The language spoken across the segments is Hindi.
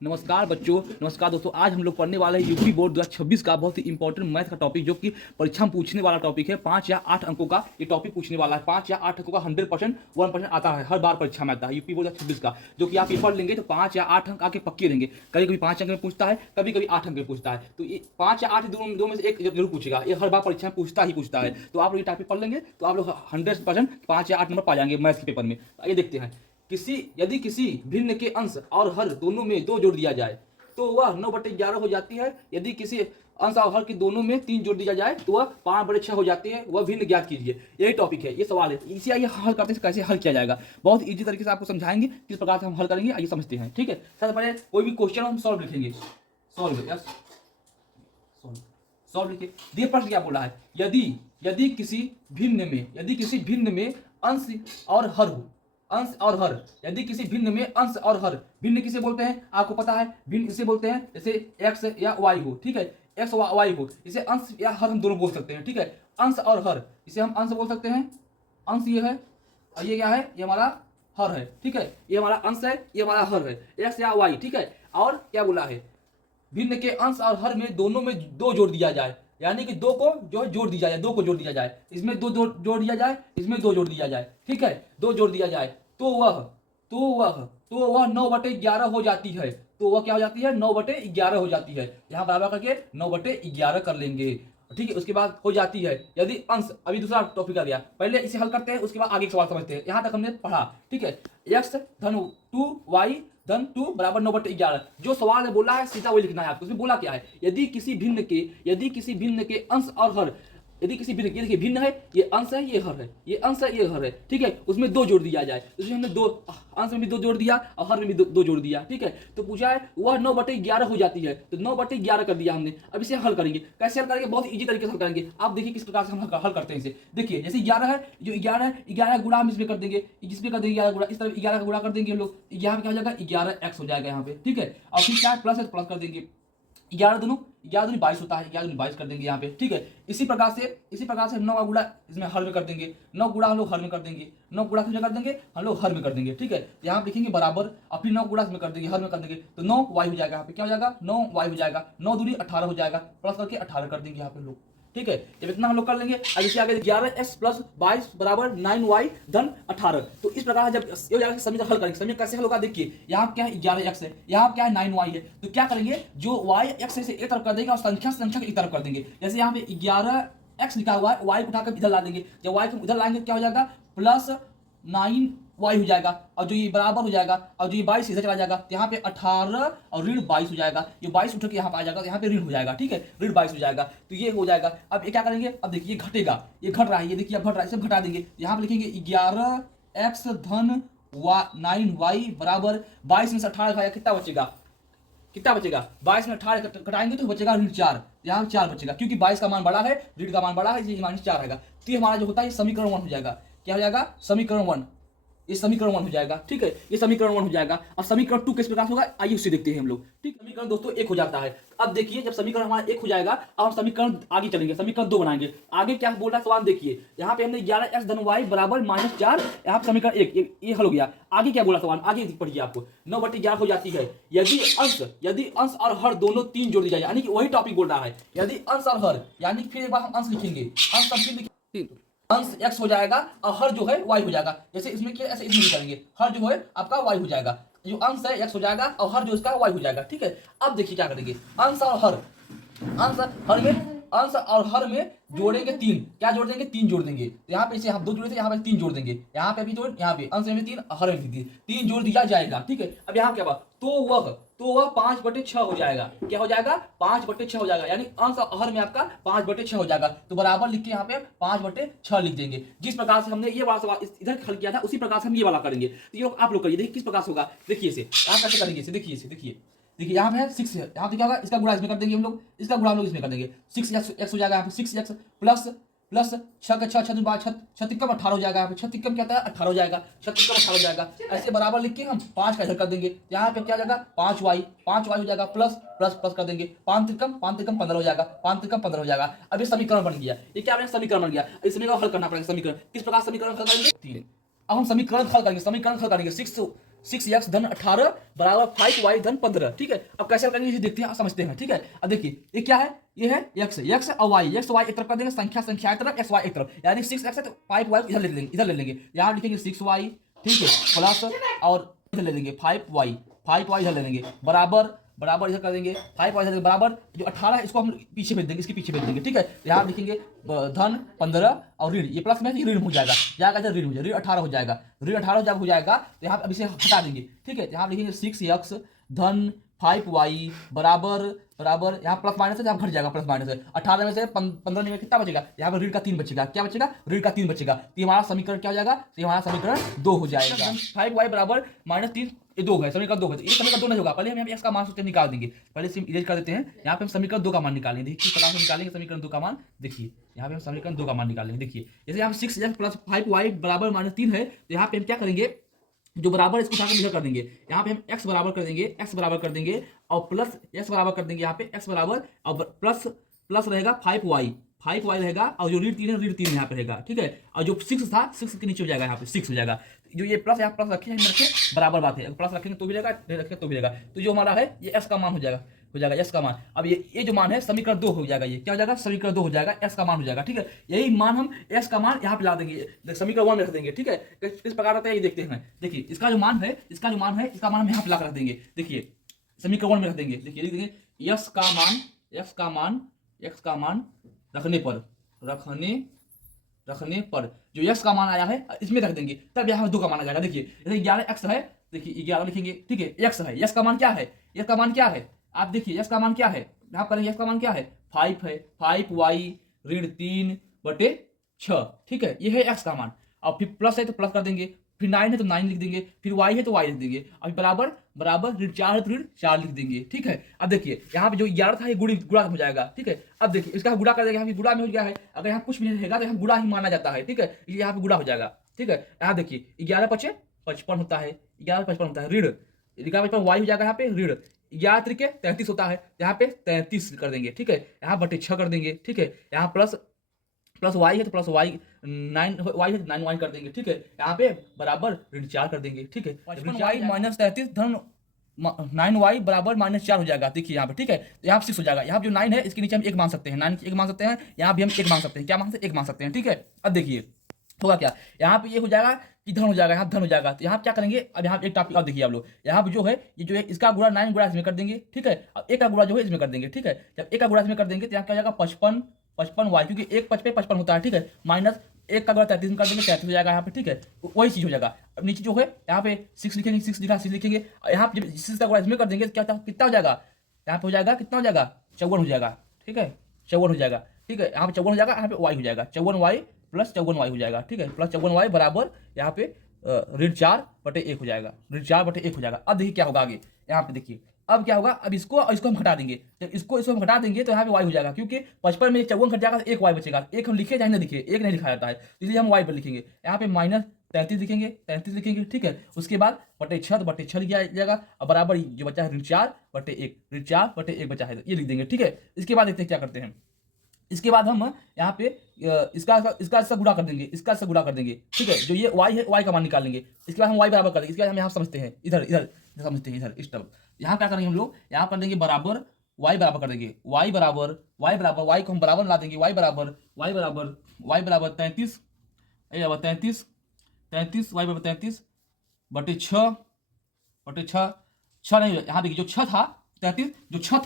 नमस्कार बच्चों, नमस्कार दोस्तों। आज हम लोग पढ़ने वाले हैं यूपी बोर्ड 2026 का बहुत ही इंपॉर्टेंट मैथ का टॉपिक, जो कि परीक्षा में पूछने वाला टॉपिक है। 5 या 8 अंकों का ये टॉपिक पूछने वाला है। 5 या 8 अंकों का 100% 1% आता है, हर बार परीक्षा में आता है यूपी बोर्ड 2026 का। जो कि आप पेपर लेंगे तो 5 या 8 अंक आके पक्के रहेंगे। कभी कभी 5 अंक में पूछता है, कभी कभी 8 अंक में पूछता है। तो ये 5 या 8 दो में से एक जरूर पूछेगा, ये हर बार परीक्षा में पूछता है। तो आप लोग ये टॉपिक पढ़ लेंगे तो आप लोग 100% 5 या 8 नंबर पा जाएंगे मैथ्स के पेपर में। आइए देखते हैं। यदि किसी भिन्न के अंश और हर दोनों में 2 जोड़ दिया जाए तो वह 9/11 हो जाती है। यदि किसी अंश और हर के दोनों में 3 जोड़ दिया जाए तो वह 5/6 हो जाती है। वह भिन्न ज्ञात कीजिए। यही टॉपिक है, ये सवाल है। इसे आइए हल करते हैं, कैसे हल किया जाएगा। बहुत इजी तरीके से आपको समझाएंगे किस प्रकार से हम हल करेंगे। आइए समझते हैं, ठीक है। सबसे पहले कोई भी क्वेश्चन हम सॉल्व लिखेंगे। सॉल्व लिखिए। देखिए प्रश्न क्या बोला है। यदि किसी भिन्न में अंश और हर हो, अंश और हर, यदि किसी भिन्न में अंश और हर, भिन्न किसे बोलते हैं आपको पता है। भिन्न इसे बोलते हैं जैसे एक्स या वाई हो, ठीक है। एक्स वाई हो, इसे अंश या हर हम दोनों बोल सकते हैं, ठीक है। अंश और हर, इसे हम अंश बोल सकते हैं। अंश ये है और ये क्या है, ये हमारा हर है, ठीक है। ये हमारा अंश है, ये हमारा हर है, एक्स या वाई, ठीक है। और क्या बोला है, भिन्न के अंश और हर में दोनों में 2 जोड़ दिया जाए, यानी कि 2 को जो है जोड़ दिया जाए, 2 को जोड़ दिया जाए। इसमें 2 जोड़ दिया जाए, इसमें 2 जोड़ दिया जाए, ठीक है। 2 जोड़ दिया जाए तो वह 9/11 हो जाती है। तो वह क्या हो जाती है, 9/11 हो जाती है। यहाँ बराबर करके 9/11 कर लेंगे, ठीक है। उसके बाद हो जाती है यदि अंश, अभी दूसरा टॉपिक आ गया। पहले इसे हल करते हैं, उसके बाद आगे सवाल समझते हैं। यहाँ तक हमने पढ़ा, ठीक है। x धन 2 y धन 2 बराबर 9/11। जो सवाल ने बोला है सीधा वही लिखना है आपको। उसमें बोला क्या है, यदि किसी भिन्न के अंश और हर, यदि किसी भिन्न, ये देखिए भिन्न है, ये अंश है, ये हर है, ये अंश है, ये हर है, ठीक है। उसमें 2 जोड़ दिया जाए। इसमें हमने 2 अंश में भी 2 जोड़ दिया और हर में भी 2 जोड़ दिया, ठीक है। तो पूछा है वह 9/11 हो जाती है, तो 9/11 कर दिया हमने। अब इसे हल करेंगे। कैसे हल करेंगे, बहुत ईजी तरीके से हल करेंगे। आप देखिए किस प्रकार से हम हल करते हैं इसे। देखिए जैसे 11 है, जो 11 गुणा हम इसमें कर देंगे, जिसमें कर देंगे 11 गुणा, इस तरफ 11 का गुणा कर देंगे हम लोग। यहाँ पे क्या हो जाएगा, 11x हो जाएगा यहाँ पे, ठीक है। और फिर क्या प्लस है, प्लस कर देंगे। 11 दूनी 22 होता है, 11 दूनी 22 कर देंगे यहाँ पे, ठीक है। इसी प्रकार से 9 का गुणा इसमें हर में कर देंगे। 9 गुणा हम लोग हर में कर देंगे, 9 गुणा किसमें कर देंगे, हम लोग हर में कर देंगे, ठीक है। यहाँ पे लिखेंगे बराबर, और फिर 9 गुणा इसमें कर देंगे, हर में कर देंगे, तो 9y हो जाएगा। यहाँ पे क्या हो जाएगा, 9y हो जाएगा। 9 दूनी 18 हो जाएगा, प्लस करके 18 कर देंगे यहाँ पे लोग, ठीक है। जब इतना हम लोग कर लेंगे, अब इससे आगे 11x प्लस 22 बराबर 9y धन 18। तो इस प्रकार जब ये जाकर समीकरण हल करेंगे, समीकरण कैसे हल होगा, देखिए यहाँ क्या है 11x है, यहाँ क्या है 9y है। तो क्या करेंगे, जो y x से एक तरफ कर देंगे और संख्या की एक तरफ कर देंगे। जैसे यहाँ पे 11x लिखा हुआ है, y को उठाकर इधर ला देंगे। जब y को इधर लाएंगे क्या हो जाएगा, प्लस 9y हो जाएगा, और जो ये बराबर हो जाएगा, और जो ये 22 इधर चला जाएगा, तो यहाँ पे 18 और ऋण 22 हो जाएगा। ये 22 उठ के यहाँ पे आ जाएगा, तो यहाँ पे ऋण हो जाएगा, ठीक है। ऋण 22 हो जाएगा, तो ये हो जाएगा। अब ये क्या करेंगे, अब देखिए ये घटेगा, ये घट रहा है, ये देखिए अब घट रहा है, इसे घटा देंगे। यहाँ पे लिखेंगे 11x धन 9y बराबर 22 में से 18 घटाया कितना बचेगा, 22 में 18 घटाएंगे तो बचेगा ऋण 4। यहाँ 4 बचेगा, क्योंकि 22 का मान बड़ा है, ऋण का मान बड़ा है, इसलिए -4 आएगा। तो ये हमारा जो होता है समीकरण 1 हो जाएगा। क्या हो जाएगा, समीकरण 1, ये समीकरण 1 हो जाएगा, ठीक है। ये समीकरण 1 हो जाएगा। और समीकरण 2 किस प्रकार होगा, आइए उससे देखते हैं हम लोग, ठीक। समीकरण दोस्तों 1 हो जाता है। अब देखिए जब समीकरण हमारा 1 हो जाएगा, अब हम समीकरण आगे चलेंगे, समीकरण 2 बनाएंगे। आगे क्या बोल रहा है सवाल देखिए, यहाँ पे हमने 11x धन y बराबर -4, यहाँ पे समीकरण 1 ये हल हो गया। आगे क्या बोला सवाल, आगे पढ़िए आपको। 9/11 हो जाती है यदि अंश और हर दोनों 3 जोड़ दिया जाए, यानी कि वही टॉपिक बोल रहा है। यदि अंश और हर, यानी फिर एक बार हम अंश लिखेंगे, अंश तब फिर लिखेंगे, अंश x हो जाएगा और हर जो है y हो जाएगा। जैसे इसमें किया ऐसे इसमें भी करेंगे, हर जो है आपका y हो जाएगा। जो अंश है x हो जाएगा और हर जो इसका y हो जाएगा, ठीक है। अब देखिए क्या करेंगे, अंश और हर में जोड़ेंगे 3। क्या जोड़ देंगे, 3 जोड़ देंगे। तो यहाँ पे इसे हम 2 जोड़े थे, यहाँ पे 3 जोड़ देंगे। यहाँ पे भी 2, यहाँ पे अंश में 3, हर में भी 3 जोड़ दिया जाएगा, ठीक है। अब यहाँ क्या हुआ, तो वह 5/6 हो जाएगा। क्या हो जाएगा, 5/6 हो जाएगा, यानी अंश और हर में आपका 5/6 हो जाएगा। तो बराबर लिख के यहाँ पे 5/6 लिख देंगे। जिस प्रकार से हमने ये वाला सवाल इधर हल किया था, उसी प्रकार से हम ये वाला करेंगे। तो ये आप लोग करिए, देखिए किस प्रकार से होगा। देखिए इसे आप कैसे करेंगे, इसे देखिए यहाँ पे है 6 है, यहाँ पे क्या होगा, इसका गुणा इसमें कर देंगे हम लोग, इसका गुणा हम लोग इसमें कर देंगे। 6x हो जाएगा यहाँ पे, 6x प्लस 6 का 6 6 12 छत्तीकम 18 हो जाएगा। यहाँ पे छत्तीकम क्या होता है, 18 हो जाएगा, छत्तीकम 18 हो जाएगा। ऐसे बराबर लिख के हम 5 का इधर कर देंगे। यहाँ पे क्या हो जाएगा, 5y हो जाएगा, प्लस कर देंगे। 5 त्रिकम 15 हो जाएगा, 5 त्रिकम 15 हो जाएगा। अब ये समीकरण बन गया। ये क्या बना, समीकरण बन गया। इस समीकरण हल करना पड़ेगा। समीकरण किस प्रकार समीकरण हल करेंगे, 3। अब हम समीकरण हल करेंगे, 6 6x धन 18 बराबर 5y धन 15। ठीक है, अब कैसे करेंगे इसे देखते हैं, समझते हैं। ठीक है, अब देखिए ये क्या है, ये है x और y, x y एक तरफ कर देंगे, संख्या एक तरफ, x y एक तरफ, यानी 6x है तो 5y इधर ले लेंगे, इधर ले लेंगे, यहाँ लिखेंगे 6y, ठीक है, प्लस और इधर ले लेंगे 5y इधर ले लेंगे, बराबर इधर कर देंगे 5y इधर बराबर, जो 18 है इसको हम पीछे भेज देंगे, इसके पीछे भेज देंगे। ठीक है, यहाँ लिखेंगे धन 15 और ऋण, ये प्लस में ये ऋण हो जाएगा, इधर ऋण हो जाएगा, ऋण 18 हो जाएगा, ऋण 18 जब हो जाएगा तो यहाँ अब इसे हटा देंगे। ठीक है, यहाँ लिखेंगे 6x धन 5y बराबर यहाँ प्लस माइनस है, यहाँ घट जाएगा, प्लस माइनस है, 18 में से 15 में कितना बचेगा, यहाँ पर ऋण का 3 बचेगा, क्या बचेगा, ऋण का 3 बचेगा, तो हमारा समीकरण क्या हो जाएगा, तो हमारा समीकरण 2 हो जाएगा। 5y बराबर -3 ये 2 है, समीकरण 2 है, ये समीकरण 2 नहीं होगा, पहले हम यहाँ x का मान सोचते निकाल देंगे, पहले से इरेज कर देते हैं, यहाँ पे हम समीकरण 2 का मान निकालेंगे। देखिए किस प्रकार से निकालेंगे समीकरण 2 का मान, देखिए यहाँ पे हम समीकरण 2 का मान निकालेंगे। देखिए जैसे यहाँ 6x प्लस 5y बराबर -3 है, तो यहाँ पे हम क्या करेंगे, जो बराबर इसको उठाकर इधर कर देंगे, यहाँ पे हम x बराबर कर देंगे और प्लस x बराबर कर देंगे, यहाँ पे x बराबर और प्लस रहेगा 5y रहेगा, और जो ऋण 3 है ऋण 3 यहाँ पे रहेगा। ठीक है, और जो 6 था 6 के नीचे हो जाएगा, यहाँ पे 6 हो जाएगा, जो ये प्लस यहाँ प्लस रखे बराबर बात है, अगर प्लस रखेंगे तो भी रहेगा, नहीं रखेंगे तो भी रहेगा, तो जो हमारा है ये x का मान हो जाएगा x का मान। अब ये जो मान है समीकरण 2 हो जाएगा, ये क्या हो जाएगा, समीकरण 2 हो जाएगा, x का मान हो जाएगा। ठीक है, यही मान हम x का मान यहाँ पे ला देंगे, समीकरण 1 में रख देंगे। ठीक है, किस प्रकार रहता है ये देखते हैं। देखिए इसका जो मान है इसका मान हम यहाँ पे ला कर रख देंगे, देखिए समीकरण 1 में रख देंगे, देखिए लिख देंगे x का मान रखने पर जो x का मान आया है इसमें रख देंगे, तब यहाँ 2 का मान आ जाएगा। देखिए जैसे 11x है, देखिए 11 लिखेंगे, ठीक है, x है, x का मान क्या है, x का मान क्या है, आप देखिए x का मान क्या है, यहाँ करेंगे x का मान क्या है, 5 है, 5y ऋण 3/6। ठीक है, ये है x का मान, और फिर प्लस है तो प्लस कर देंगे, फिर 9 है तो 9 लिख देंगे, फिर y है तो y लिख देंगे, अभी बराबर ऋण 4 है तो ऋण 4 लिख देंगे। ठीक है, अब देखिए यहाँ पे जो 11 था ये गुणा हो जाएगा। ठीक है, अब देखिए इसका गुणा कर देंगे, यहाँ पे गुणा में हो गया है, अगर यहाँ कुछ भी नहीं रहेगा तो यहाँ गुणा ही माना जाता है। ठीक है, इसलिए यहाँ पे गुणा हो जाएगा। ठीक है, यहाँ देखिए 11 × 5 = 55 होता है, 11 × 55 होता है, ऋण 11 y हो जाएगा, यहाँ पे ऋण 11 × 3 = 33 होता है, यहाँ पे 33 कर देंगे। ठीक है, यहाँ बटे 6 कर देंगे। ठीक है, यहाँ प्लस y है तो प्लस y 9y है तो 9y कर देंगे। ठीक है, यहाँ पे बराबर ऋण 4 कर देंगे। ठीक है, ऋण y - 33 धन 9y बराबर -4 हो जाएगा। देखिए यहाँ पे, ठीक है, तो यहाँ 6 हो जाएगा, यहाँ जो 9 है इसके नीचे हम 1 मान सकते हैं, 9 1 मान सकते हैं, यहाँ भी हम 1 मान सकते हैं, क्या मान सकते हैं, 1 मान सकते हैं। ठीक है, अब देखिए होगा क्या, यहाँ पे ये हो जाएगा कि धन हो जाएगा, यहाँ धन हो जाएगा, तो यहाँ क्या करेंगे, अब यहाँ एक टॉपिक और देखिए आप लोग, यहाँ पे जो है ये जो है इसका गुणा 9 गुणा इसमें कर देंगे। ठीक है, अब एक का गुणा जो है इसमें कर देंगे। ठीक है, जब एक का गुणा इसमें कर देंगे तो यहाँ क्या हो जाएगा 55y, क्योंकि 1 5 पे 55 होता है। ठीक है, माइनस 1 का गुणा 33 में कर देंगे, 33 हो जाएगा यहाँ पे। ठीक है, वही चीज हो जाएगा। अब नीचे जो है यहाँ पे 6 लिखेंगे, 6 लिखेंगे, यहाँ पे 6 का गुणा इसमें कर देंगे, क्या कितना हो जाएगा, यहाँ पे हो जाएगा, कितना हो जाएगा, 54 हो जाएगा। ठीक है, 54 हो जाएगा। ठीक है, यहाँ पे 54 हो जाएगा, यहाँ पे y हो जाएगा, 54y प्लस 54y हो जाएगा। ठीक है, प्लस 54y बराबर यहाँ पे ऋण 4/1 हो जाएगा, ऋण 4/1 हो जाएगा। अब देखिए क्या होगा आगे, यहाँ पे देखिए अब क्या होगा, अब इसको हम हटा देंगे, जब इसको हम हटा देंगे तो यहाँ पे y हो जाएगा, क्योंकि 55 में 54 घट जाएगा तो 1 y बचेगा, 1 हम लिखे चाहे ना लिखे, 1 नहीं लिखा जाता है, इसलिए हम y पर लिखेंगे, यहाँ पे -33 लिखेंगे। ठीक है, उसके बाद बटे 6 तो बटे 6 लिख जाएगा, और बराबर जो बचा है ऋण 4/1 बचा है, ये लिख देंगे। ठीक है, इसके बाद देखते हैं क्या करते हैं, इसके बाद हम यहाँ पे इसका गुणा कर देंगे, इसका गुणा कर देंगे। ठीक है, जो ये y है y का मान निकाल लेंगे, इसके बाद हम y बराबर कर देंगे, इसके बाद हम यहाँ समझते हैं, इधर समझते हैं, इधर इस तरफ, यहाँ क्या करेंगे हम लोग, यहाँ कर देंगे बराबर y बराबर कर देंगे, y बराबर y को हम बराबर ला देंगे, y बराबर 33 y बराबर 33 बटे 6 नहीं, यहाँ देखिए जो 6 था 33, जो 6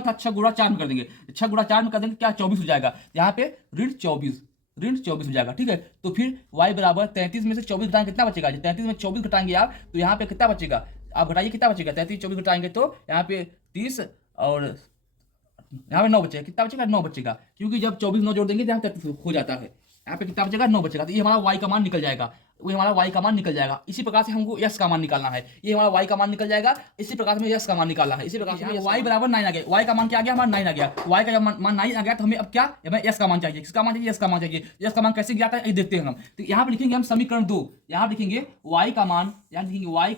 था 6 गुणा 4 में कर देंगे, 6 गुणा 4 में कर देंगे क्या 24 हो जाएगा, यहाँ पे ऋण 24 हो जाएगा। ठीक है, तो फिर y बराबर 33 में से 24 घटाएंगे कितना बचेगा, 33 में 24 घटाएंगे आप तो यहाँ पे कितना बचेगा, आप घटाइए कितना बचेगा, 33 24 घटाएंगे तो यहाँ पे 30 और यहाँ पे 9 बचेगा, कितना बचेगा 9 बचेगा, क्योंकि जब 24 9 जोड़ देंगे तो यहाँ 33 हो जाता है, यहाँ पे कितना बचेगा 9 बचेगा, तो ये हमारा y का मान निकल जाएगा, वो हमारा y का मान निकल जाएगा। इसी प्रकार से हमको s का मान निकालना है, ये हमारा y का मान निकल जाएगा, इसी प्रकार से हमें s का मान निकालना है। इसी प्रकार से y बराबर 9 आ गया, y का मान क्या आ गया, हमारा 9 आ गया, y का जब मान 9 आ गया तो हमें अब क्या, हमें s का मान चाहिए, किसका मान चाहिए, s का मान चाहिए। s का मान कैसे ज्ञात है ये देखते हैं हम, तो यहाँ पे लिखेंगे हम समीकरण 2, यहाँ लिखेंगे y का मान, यहाँ लिखेंगे y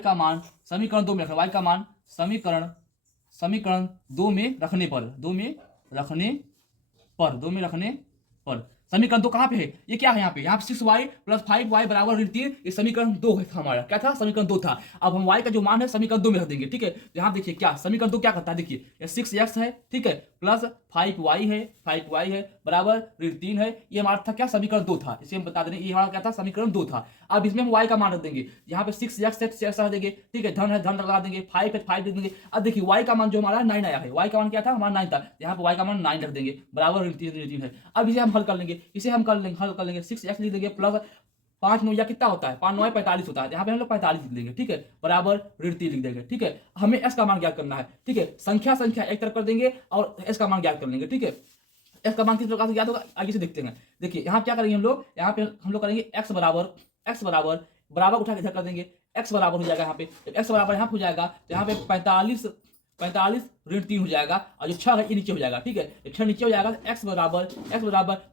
का मान समीकरण 2 में रखना, y का मान समीकरण 2 में रखने पर समीकरण 2 कहाँ पे है, ये क्या है यहाँ पे 6y प्लस 5y बराबर ऋण 3, ये समीकरण 2 है हमारा, क्या था समीकरण 2 था। अब हम y का जो मान है समीकरण 2 में रख देंगे, ठीक है। तो यहाँ देखिए क्या समीकरण 2 क्या करता है, देखिए ये 6x है, ठीक है, प्लस 5y है बराबर ऋण 3 है, ये हमारा था क्या समीकरण 2 था, इसे हम बता दें ये हमारा क्या था समीकरण 2 था। अब इसमें हम y का मान रख देंगे, यहाँ पे 6x है 6x रख देंगे, ठीक है, धन है धन लगा देंगे, 5 है 5 दे देंगे। अब देखिए y का मान जो हमारा 9 आया है, y का मान क्या था हमारा 9 था, यहाँ पे y का मान 9 रख देंगे बराबर ऋण 3 है। अब इसे हम हल कर लेंगे, इसे हम हल कर लेंगे 6x लिख देंगे प्लस 5 9 कितना होता है 5 9 45 होता है, यहाँ पे हम लोग 45 लिख देंगे, ठीक है, बराबर ऋण 3 लिख देंगे, ठीक है। हमें s का मान ज्ञात करना है, ठीक है, संख्या एक तरफ कर देंगे और s का मान ज्ञात कर लेंगे, ठीक है। s का मान किस प्रकार से ज्ञात होगा आगे से देखते हैं। देखिए यहाँ क्या करेंगे हम लोग, यहाँ पे हम लोग करेंगे x बराबर बराबर उठा के इधर कर देंगे, x बराबर हो जाएगा यहाँ पे, x बराबर यहाँ पे हो जाएगा तो यहाँ पे 45 ऋण 3 हो जाएगा और जो 6 है ये नीचे हो जाएगा, ठीक है, 6 नीचे हो जाएगा तो x बराबर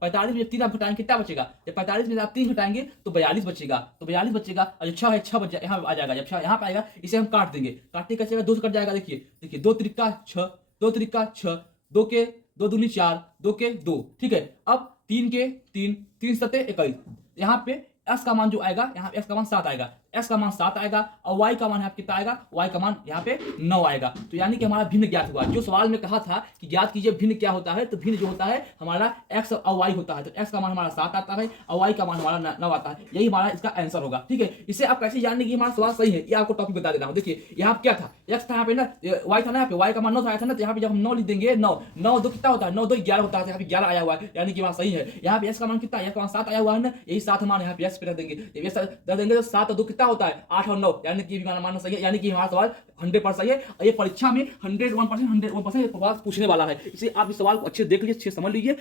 45 में 3 आप घटाएंगे कितना बचेगा, जब 45 में आप 3 घटाएंगे तो 42 बचेगा, तो 42 बचेगा और जो 6 है 6 बच जाएगा, यहाँ आ जाएगा, जब 6 यहाँ पे आएगा इसे हम काट देंगे, काटने का 2 से कट जाएगा, देखिए 2 त्रिका 6 2 त्रिका 6 2 के 2 दूनी 4 2 के 2, ठीक है। अब 3 के 3 3 सते 21, यहाँ पे s का मान जो आएगा, यहाँ s का मान 7 आएगा, s का मान 7 आएगा और y का मान यहाँ कितना आएगा, y का मान यहाँ पे 9 आएगा। तो यानी कि हमारा भिन्न ज्ञात हुआ, जो सवाल में कहा था कि ज्ञात कीजिए भिन्न क्या होता है, तो भिन्न जो होता है हमारा x और y होता है, तो x का मान हमारा 7 आता है और y का मान हमारा 9 आता है, यही हमारा इसका आंसर होगा, ठीक है। इसे आप कैसे जानेंगे कि हमारा सवाल सही है, ये आपको टॉपिक बता देता हूँ। देखिए यहाँ क्या था, x था यहाँ पे ना, y था ना, यहाँ पे y का मान 9 आया था ना, तो यहाँ पे जब हम 9 लिख देंगे 9 9 2 कितना होता है 9 2 11 होता है, यहाँ पे 11 आया हुआ है, यानी कि हमारा सही है। यहाँ पे x का मान कितना है, x का मान 7 आया हुआ है ना, यही 7 मान यहाँ पे x पे रख देंगे, जब ये रख देंगे तो 7 और 2 कितना होता है 8 और 9, यानी कि मान सही है, यानी कि हमारा सवाल 100% सही है और ये परीक्षा में 101% पूछने वाला है। इसलिए आप इस सवाल को अच्छे देख लीजिए, अच्छे समझ लीजिए।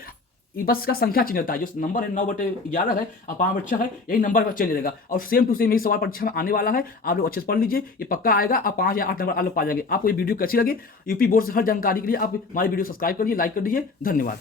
ये बस का संख्या चेंज होता है, जो नंबर है 9/11 है और 5/6 है, यही नंबर का चेंज रहेगा और सेम टू सेम यही सवाल परीक्षा में आने वाला है। आप लोग अच्छे से पढ़ लीजिए, ये पक्का आएगा, आप 5 या 8 नंबर आप लोग पा जाएंगे। आपको ये वीडियो कैसी लगी, यूपी बोर्ड से हर जानकारी के लिए आप हमारी वीडियो सब्सक्राइब करिए, लाइक कर दीजिए, धन्यवाद।